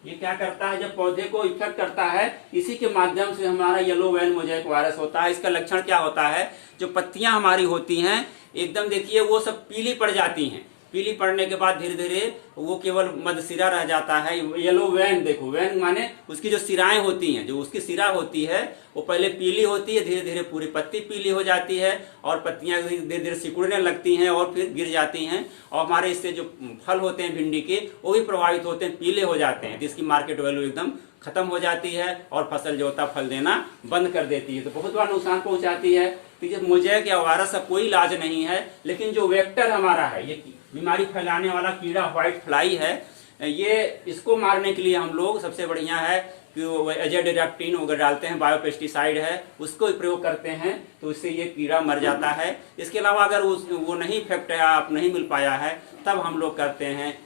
ये क्या करता है, जब पौधे को इफेक्ट करता है इसी के माध्यम से हमारा येलो वैन मोज़ेक वायरस होता है। इसका लक्षण क्या होता है, जो पत्तियां हमारी होती हैं एकदम देखिए वो सब पीली पड़ जाती हैं। पीली पड़ने के बाद धीरे धीरे वो केवल मध्यसिरा रह जाता है। येलो वैन, देखो वैन माने उसकी जो सिराएं होती हैं, जो उसकी सिरा होती है वो पहले पीली होती है, धीरे धीरे पूरी पत्ती पीली हो जाती है और पत्तियां धीरे धीरे सिकुड़ने लगती हैं और फिर गिर जाती हैं। और हमारे इससे जो फल होते हैं भिंडी के वो भी प्रभावित होते हैं, पीले हो जाते हैं, जिसकी मार्केट वैल्यू एकदम खत्म हो जाती है और फसल जो होता फल देना बंद कर देती है, तो बहुत बड़ा नुकसान पहुंचाती है। तो ये मोज़ेक या वायरस का कोई इलाज नहीं है, लेकिन जो वेक्टर हमारा है, ये बीमारी फैलाने वाला कीड़ा व्हाइट फ्लाई है, ये इसको मारने के लिए हम लोग सबसे बढ़िया है कि एजेडिरेक्टिन वगैरह डालते हैं, बायोपेस्टिसाइड है उसको प्रयोग करते हैं, तो इससे ये कीड़ा मर जाता है। इसके अलावा अगर वो नहीं इफेक्ट है, आप नहीं मिल पाया है, तब हम लोग करते हैं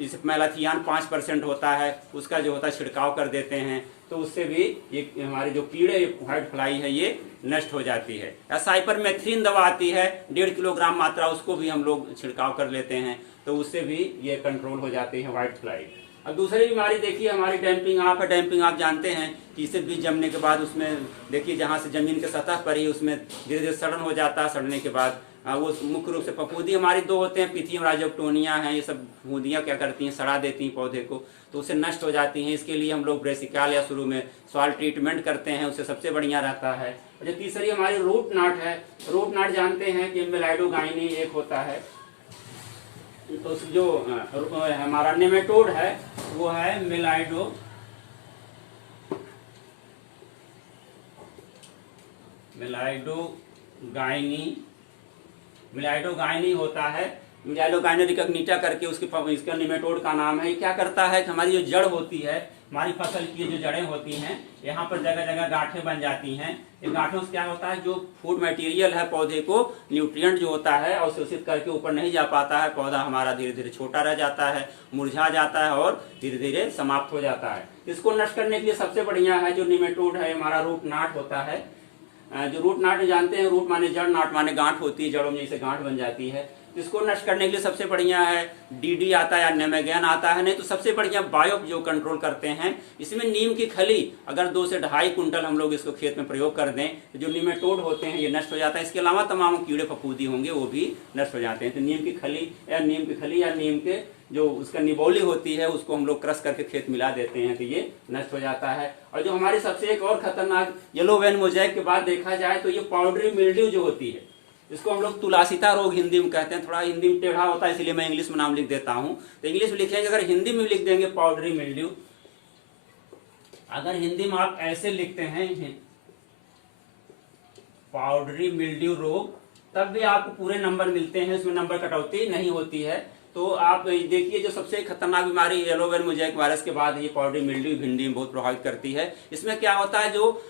इस मेलाथियान 5% होता है, उसका जो होता है छिड़काव कर देते हैं, तो उससे भी ये हमारे जो कीड़े व्हाइट फ्लाई है ये नष्ट हो जाती है। या साइपरमेथ्रिन दवा आती है 1.5 किलोग्राम मात्रा, उसको भी हम लोग छिड़काव कर लेते हैं, तो उससे भी ये कंट्रोल हो जाती है व्हाइट फ्लाई। अब दूसरी बीमारी देखिए हमारी डैम्पिंग ऑफ है। डैम्पिंग ऑफ जानते हैं कि इसे बीज जमने के बाद उसमें देखिए जहाँ से जमीन के सतह पर ही उसमें धीरे धीरे सड़न हो जाता है। सड़ने के बाद वो मुख्य रूप से फफूंदी हमारी दो होते हैं, पिथियम राइजोप्टोनिया हैं, ये सब फफूंदियाँ क्या करती हैं, सड़ा देती हैं पौधे को, तो उससे नष्ट हो जाती हैं। इसके लिए हम लोग ब्रेसिकाल या शुरू में सॉइल ट्रीटमेंट करते हैं, उससे सबसे बढ़िया रहता है। और जो तीसरी हमारी रूट नाट है, रूट नाट जानते हैं कि मेलाइडोगाइनी एक होता है, तो जो हमारा नेमेटोड है वो है मेलाइडोगाइनी होता है। मेलाइडोगाइनी रिकग्निटा करके इसका नेमेटोड का नाम है। ये क्या करता है कि हमारी जो जड़ होती है, हमारी फसल की जो जड़ें होती हैं, यहाँ पर जगह जगह गांठें बन जाती हैं। ये गांठों से क्या होता है, जो फूड मटेरियल है पौधे को, न्यूट्रिएंट जो होता है अवशोषित करके ऊपर नहीं जा पाता है, पौधा हमारा धीरे धीरे छोटा रह जाता है, मुरझा जाता है और धीरे धीरे समाप्त हो जाता है। इसको नष्ट करने के लिए सबसे बढ़िया है जो नेमेटोड है, हमारा रूट नाट होता है। जो रूट नाट जानते हैं, रूट माने जड़, नाट माने गांठ होती है, जड़ों में जैसे गांठ बन जाती है। इसको नष्ट करने के लिए सबसे बढ़िया है डीडी आता है या नेमेगेन आता है, नहीं तो सबसे बढ़िया बायोप जो कंट्रोल करते हैं। इसमें नीम की खली अगर 2 से 2.5 कुंटल हम लोग इसको खेत में प्रयोग कर दें तो जो निमेटोड होते हैं ये नष्ट हो जाता है। इसके अलावा तमाम कीड़े फफूंदी होंगे वो भी नष्ट हो जाते हैं। तो नीम की खली या नीम के जो उसका निबोली होती है उसको हम लोग क्रश करके खेत मिला देते हैं तो ये नष्ट हो जाता है। और जो हमारी सबसे एक और खतरनाक येलो वैन मोज़ेक के बाद देखा जाए तो ये पाउडरी मिल्ड्यू जो होती है, इसको हम लोग तुलासिता रोग हिंदी में कहते हैं। थोड़ा हिंदी में टेढ़ा होता है इसलिए मैं इंग्लिश में नाम लिख देता हूँ, तो इंग्लिश में लिखेंगे, अगर हिंदी में लिख देंगे पाउडरी मिल्ड्यू, अगर हिंदी में आप ऐसे लिखते हैं पाउडरी मिल्ड्यू रोग, तब भी आपको पूरे नंबर मिलते हैं, इसमें नंबर कटौती नहीं होती है। तो आप देखिए जो सबसे खतरनाक बीमारी येलो वैन मोज़ेक वायरस के बाद ये पाउडरी मिल्ड्यू भिंडी में बहुत प्रभावित करती है। इसमें क्या होता है, जो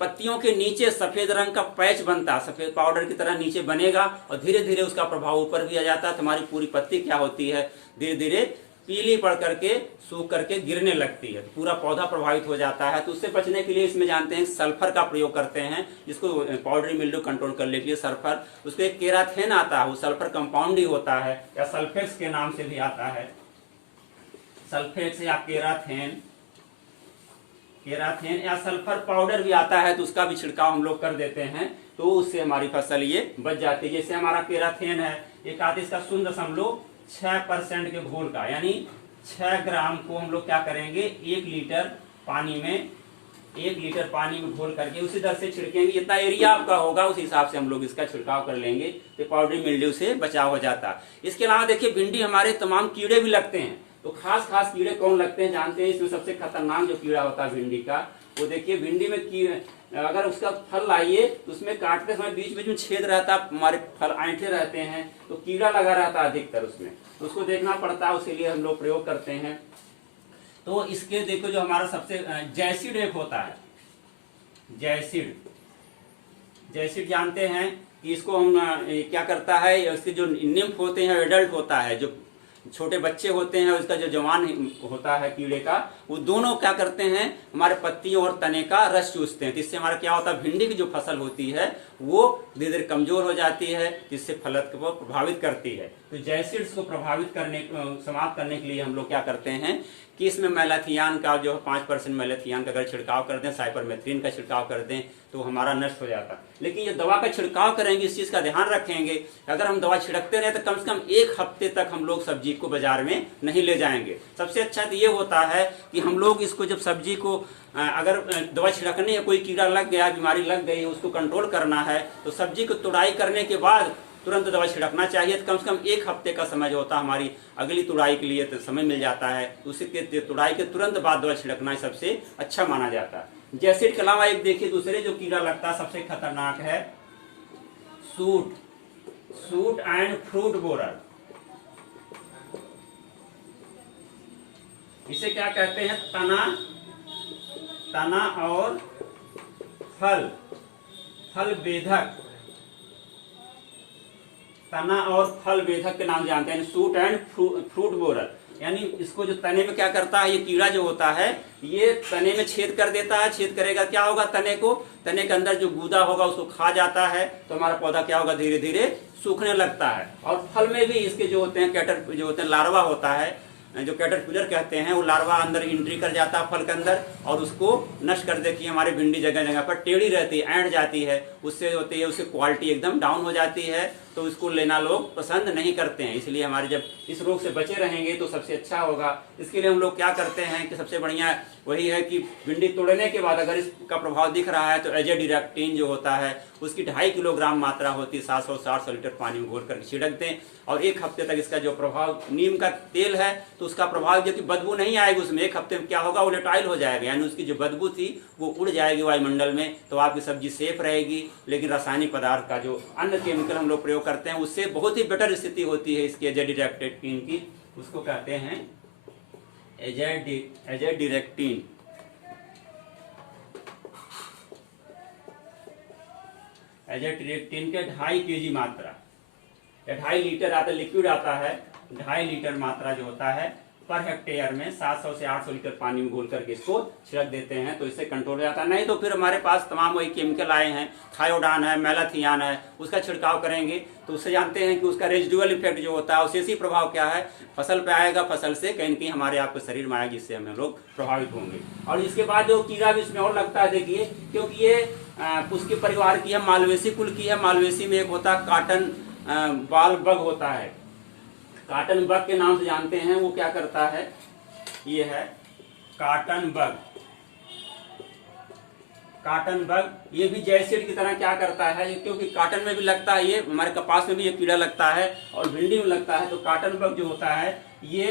पत्तियों के नीचे सफेद रंग का पैच बनता है, सफेद पाउडर की तरह नीचे बनेगा और धीरे धीरे उसका प्रभाव ऊपर भी आ जाता है। तो हमारी पूरी पत्ती क्या होती है, धीरे धीरे पीली पड़ करके सूख करके गिरने लगती है, तो पूरा पौधा प्रभावित हो जाता है। तो उससे बचने के लिए इसमें जानते हैं सल्फर का प्रयोग करते हैं, जिसको पाउडरी मिल्ड्यू कंट्रोल करने के लिए सल्फर, उसको एक केराथेन आता है, वो सल्फर कंपाउंड ही होता है या सल्फेक्स के नाम से भी आता है, सल्फेक्स या केराथेन या सल्फर पाउडर भी आता है, तो उसका भी छिड़काव हम लोग कर देते हैं, तो उससे हमारी फसल ये बच जाती है। जैसे हमारा केराथेन है, एक आती इसका 0.6% के घोल का, यानी 6 ग्राम को हम लोग क्या करेंगे, 1 लीटर पानी में घोल करके उसी तरह से छिड़केंगे। जितना एरिया आपका होगा उस हिसाब से हम लोग इसका छिड़काव कर लेंगे, तो पाउडरी मिल्ड्यू से बचाव हो जाता। इसके अलावा देखिए भिंडी हमारे तमाम कीड़े भी लगते हैं, तो खास कीड़े कौन लगते हैं जानते हैं? इसमें सबसे खतरनाक जो कीड़ा होता है भिंडी का, वो देखिए भिंडी में अगर उसका फल लाइए तो उसमें काटते समय बीच बीच में छेद रहता है, हमारे फल ऐंठे रहते हैं, तो कीड़ा लगा रहता है अधिकतर उसमें, तो उसको देखना पड़ता है, उसके लिए हम लोग प्रयोग करते हैं। तो इसके देखो जो हमारा सबसे जैसिड एक होता है, जैसिड जानते हैं कि इसको हम क्या करता है, इसके जो निम्फ होते हैं, एडल्ट होता है, जो छोटे बच्चे होते हैं, उसका जो जवान होता है कीड़े का, वो दोनों क्या करते हैं, हमारे पत्तियों और तने का रस चूसते हैं। तो इससे हमारा क्या होता है, भिंडी की जो फसल होती है वो धीरे धीरे कमजोर हो जाती है, जिससे फलत को प्रभावित करती है। तो जैसिड्स को समाप्त करने के लिए हम लोग क्या करते हैं कि इसमें मैलाथियान का जो 5% मैलाथियान का अगर छिड़काव कर दें, साइपरमेथ्रिन का छिड़काव कर दें, तो हमारा नष्ट हो जाता। लेकिन ये दवा का छिड़काव करेंगे, इस चीज़ का ध्यान रखेंगे, अगर हम दवा छिड़कते रहे तो कम से कम 1 हफ्ते तक हम लोग सब्जी को बाजार में नहीं ले जाएंगे। सबसे अच्छा तो ये होता है कि हम लोग इसको जब सब्जी को अगर दवा छिड़कने या कोई कीड़ा लग गया, बीमारी लग गई, उसको कंट्रोल करना है, तो सब्जी को तुड़ाई करने के बाद तुरंत दवा छिड़कना चाहिए। तो कम से कम 1 हफ्ते का समय जो होता है हमारी अगली तुड़ाई के लिए तो समय मिल जाता है, उसके तुड़ाई के तुरंत बाद दवा छिड़कना सबसे अच्छा माना जाता है। जैसिड के अलावा एक देखिए दूसरे जो कीड़ा लगता है सबसे खतरनाक है सूट एंड फ्रूट बोरर। इसे क्या कहते हैं, तना और फल बेधक, तना और फल बेधक के नाम जानते हैं, सूट एंड फ्रूट बोरर। यानी इसको जो तने में क्या करता है, ये कीड़ा जो होता है ये तने में छेद कर देता है। छेद करेगा, क्या होगा, तने के अंदर जो गूदा होगा उसको खा जाता है, तो हमारा पौधा क्या होगा, धीरे धीरे सूखने लगता है। और फल में भी इसके जो होते हैं जो होते हैं लार्वा होता है, जो कैटरपिलर कहते हैं, वो लार्वा अंदर एंट्री कर जाता है फल के अंदर और उसको नष्ट कर देती है। हमारी भिंडी जगह जगह पर टेढ़ी रहती है, ऐंठ जाती है, उससे होती है उसकी क्वालिटी एकदम डाउन हो जाती है, तो इसको लेना लोग पसंद नहीं करते हैं। इसलिए हमारे जब इस रोग से बचे रहेंगे तो सबसे अच्छा होगा। इसके लिए हम लोग क्या करते हैं कि सबसे बढ़िया वही है कि भिंडी तोड़ने के बाद अगर इसका प्रभाव दिख रहा है तो एजेडिरेक्टिन जो होता है उसकी 2.5 किलोग्राम मात्रा होती है, 700 लीटर पानी में घोल कर छिड़क दें, और 1 हफ्ते तक इसका जो प्रभाव, नीम का तेल है तो उसका प्रभाव जो कि बदबू नहीं आएगी उसमें, 1 हफ्ते में क्या होगा, वोलेटाइल हो जाएगा, यानी उसकी जो बदबू थी वो उड़ जाएगी वायुमंडल में, तो आपकी सब्जी सेफ रहेगी। लेकिन रासायनिक पदार्थ का जो अन्य केमिकल हम लोग प्रयोग करते हैं उससे बहुत ही बेटर स्थिति होती है इसकी एजेडिरेक्टिन की, उसको कहते हैं एजेडिरेक्टिन। एजेडिरेक्टिन के 2.5 kg मात्रा, 2.5 लीटर आता लिक्विड आता है, 2.5 लीटर मात्रा जो होता है पर हेक्टेयर में 700 से 800 लीटर पानी में घोल करके इसको छिड़क देते हैं, तो इससे कंट्रोल हो जाता है। नहीं तो फिर हमारे पास तमाम वही केमिकल आए हैं, थायोडान है, मैलाथियान है, उसका छिड़काव करेंगे तो उससे जानते हैं कि उसका रेजिडुअल इफेक्ट जो होता है उससे इसी प्रभाव क्या है, फसल पे आएगा, फसल से कहीं न कहीं हमारे आपके शरीर में आएगी, जिससे हम लोग प्रभावित होंगे। और इसके बाद जो कीड़ा भी इसमें और लगता है, देखिए, क्योंकि ये उसके परिवार की है, मालवेसी कुल की है। मालवेसी में एक होता है काटन बाल बग होता है, काटन बग के नाम से जानते हैं। वो क्या करता है, ये है काटन बग। ये भी जैसिड की तरह क्या करता है, क्योंकि काटन में भी लगता है, ये हमारे कपास में भी ये कीड़ा लगता है और भिंडी में लगता है। तो काटन बग जो होता है ये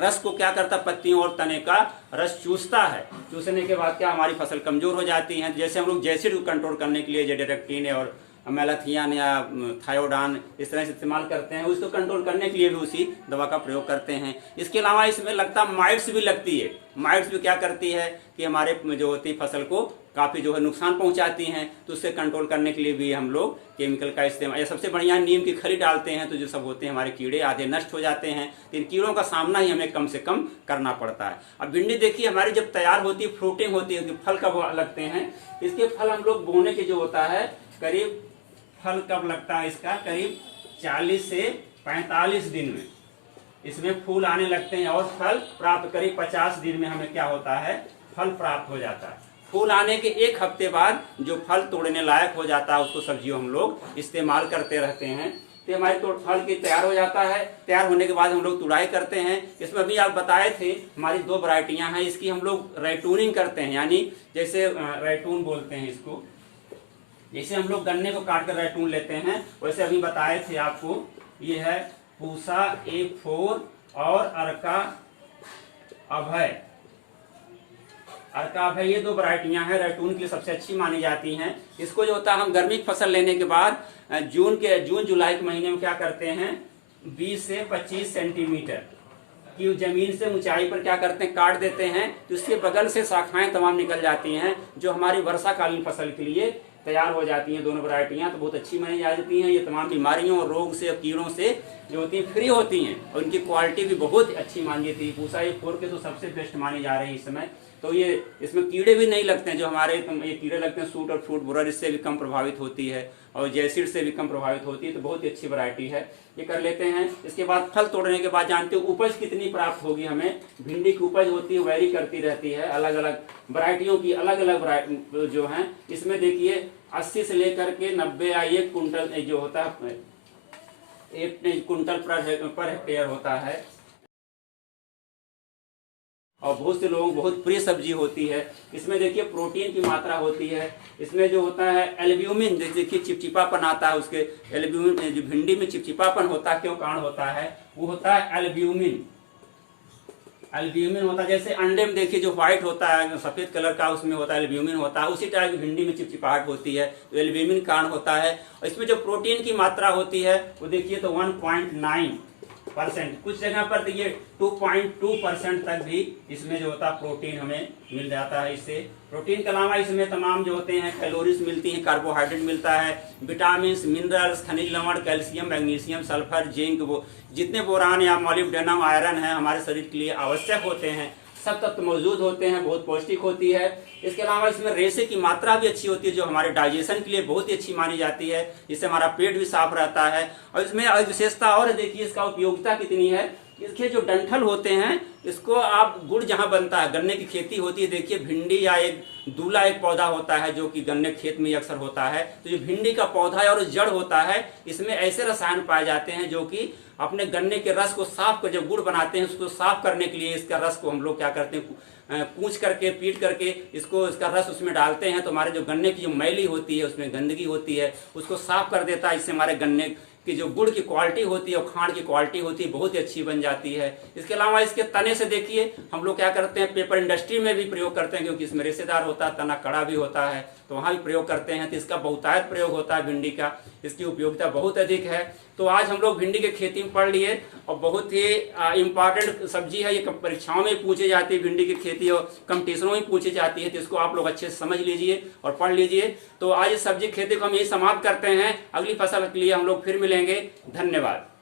रस को क्या करता है, पत्तियों और तने का रस चूसता है। चूसने के बाद क्या, हमारी फसल कमजोर हो जाती है। जैसे हम लोग जैसिड को कंट्रोल करने के लिए एजेडिरेक्टिन और मैलाथियान या थायोडान इस तरह से इस्तेमाल करते हैं, उसको कंट्रोल करने के लिए भी उसी दवा का प्रयोग करते हैं। इसके अलावा इसमें लगता माइट्स भी लगती है। माइट्स भी क्या करती है कि हमारे जो होती है फसल को काफ़ी जो है नुकसान पहुंचाती हैं, तो उससे कंट्रोल करने के लिए भी हम लोग केमिकल का इस्तेमाल, या सबसे बढ़िया नीम की खली डालते हैं, तो जो सब होते हैं हमारे कीड़े आधे नष्ट हो जाते हैं। तो इन कीड़ों का सामना ही हमें कम से कम करना पड़ता है। अब भिंडी देखिए हमारी जब तैयार होती है, फ्रूटिंग होती है, फल कब लगते हैं, इसके फल हम लोग बोने के जो होता है करीब, फल कब लगता है इसका, करीब 40 से 45 दिन में इसमें फूल आने लगते हैं, और फल प्राप्त करीब 50 दिन में हमें क्या होता है, फल प्राप्त हो जाता है। फूल आने के 1 हफ्ते बाद जो फल तोड़ने लायक हो जाता है उसको सब्जियों हम लोग इस्तेमाल करते रहते हैं। तो हमारी तो फल की तैयार हो जाता है। तैयार होने के बाद हम लोग तुड़ाई करते हैं। इसमें अभी आप बताए थे हमारी 2 वैरायटियां हैं, इसकी हम लोग रैटूनिंग करते हैं, यानी जैसे रैटून बोलते हैं इसको, जैसे हम लोग गन्ने को काट कर रैटून लेते हैं वैसे अभी बताए थे आपको। ये है पूसा A4 और अर्का अभय। अर्का अभय ये 2 वैरायटियां हैं, रैटून के लिए सबसे अच्छी मानी जाती हैं। इसको जो होता है हम गर्मी की फसल लेने के बाद जून जुलाई के महीने में क्या करते हैं, 20 से 25 सेंटीमीटर की जमीन से ऊंचाई पर क्या करते हैं, काट देते हैं, तो इसके बगल से शाखाएं तमाम निकल जाती हैं जो हमारी वर्षाकालीन फसल के लिए तैयार हो जाती हैं। दोनों वैरायटियां तो बहुत अच्छी मानी जाती हैं। ये तमाम बीमारियों और रोग से और कीड़ों से जो होती हैं फ्री होती हैं और उनकी क्वालिटी भी बहुत अच्छी मानी जाती है। पूसा A4 के तो सबसे बेस्ट मानी जा रही है इस समय। तो ये इसमें कीड़े भी नहीं लगते हैं जो हमारे ये कीड़े लगते हैं सूट और फ्रूट बोरर, इससे भी कम प्रभावित होती है और जैसिड से भी कम प्रभावित होती है। तो बहुत ही अच्छी वैरायटी है, ये कर लेते हैं। इसके बाद फल तोड़ने के बाद जानते हो उपज कितनी प्राप्त होगी हमें। भिंडी की उपज होती है वेरी करती रहती है, अलग अलग वैरायटियों की अलग अलग जो हैं। इसमें देखिए 80 से लेकर के 90 या 1 कुंटल जो होता है, 1 कुंटल पर हेक्टेयर होता है और बहुत से लोगों को बहुत प्रिय सब्जी होती है। इसमें देखिए प्रोटीन की मात्रा होती है। इसमें जो होता है एल्ब्यूमिन, देखिए चिपचिपापन आता है उसके, एल्ब्यूमिन जो भिंडी में चिपचिपापन होता है क्यों कारण होता है, वो होता है एल्ब्यूमिन। एल्ब्यूमिन होता है जैसे अंडे में देखिए जो व्हाइट होता है सफेद कलर का उसमें होता है एल्ब्यूमिन होता है, उसी टाइप की भिंडी में चिपचिपाहट होती है तो एल्ब्यूमिन कारण होता है। और इसमें जो प्रोटीन की मात्रा होती है वो देखिए तो 1.9%, कुछ जगह पर देखिए 2.2% तक भी इसमें जो होता है प्रोटीन हमें मिल जाता है। इससे प्रोटीन के अलावा इसमें तमाम जो होते हैं कैलोरीज मिलती हैं, कार्बोहाइड्रेट मिलता है, विटामिन मिनरल्स, खनिज लवण, कैल्शियम, मैग्नीशियम, सल्फर, जिंक, वो जितने बोरान या मॉलिब्डेनम, आयरन है हमारे शरीर के लिए आवश्यक होते हैं, सब तत्व मौजूद होते हैं, बहुत पौष्टिक होती है। इसके अलावा इसमें रेशे की मात्रा भी अच्छी होती है जो हमारे डाइजेशन के लिए बहुत ही अच्छी मानी जाती है, जिससे हमारा पेट भी साफ रहता है। और इसमें विशेषता और देखिए इसका उपयोगिता कितनी है। इसके जो डंठल होते हैं इसको आप गुड़ जहाँ बनता है, गन्ने की खेती होती है, देखिए भिंडी या एक दूल्हा एक पौधा होता है जो कि गन्ने खेत में अक्सर होता है। तो जो भिंडी का पौधा है और जड़ होता है इसमें ऐसे रसायन पाए जाते हैं जो कि अपने गन्ने के रस को साफ कर, जब गुड़ बनाते हैं उसको साफ करने के लिए इसका रस को हम लोग क्या करते हैं, कूच करके पीट करके इसका रस उसमें डालते हैं तो हमारे जो गन्ने की जो मैली होती है उसमें गंदगी होती है उसको साफ कर देता है। इससे हमारे गन्ने कि जो गुड़ की क्वालिटी होती है और खांड की क्वालिटी होती है बहुत ही अच्छी बन जाती है। इसके अलावा इसके तने से देखिए हम लोग क्या करते हैं, पेपर इंडस्ट्री में भी प्रयोग करते हैं क्योंकि इसमें रेशेदार होता है, तना कड़ा भी होता है तो वहाँ भी प्रयोग करते हैं। तो इसका बहुतायत प्रयोग होता है भिंडी का, इसकी उपयोगिता बहुत अधिक है। तो आज हम लोग भिंडी के खेती में पढ़ लिए और बहुत ही इम्पॉर्टेंट सब्जी है, ये परीक्षाओं में पूछी जाती है भिंडी की खेती और कंपटीशनों में पूछी जाती है, तो इसको आप लोग अच्छे से समझ लीजिए और पढ़ लीजिए। तो आज इस सब्जी खेती को हम यही समाप्त करते हैं, अगली फसल के लिए हम लोग फिर मिलेंगे। धन्यवाद।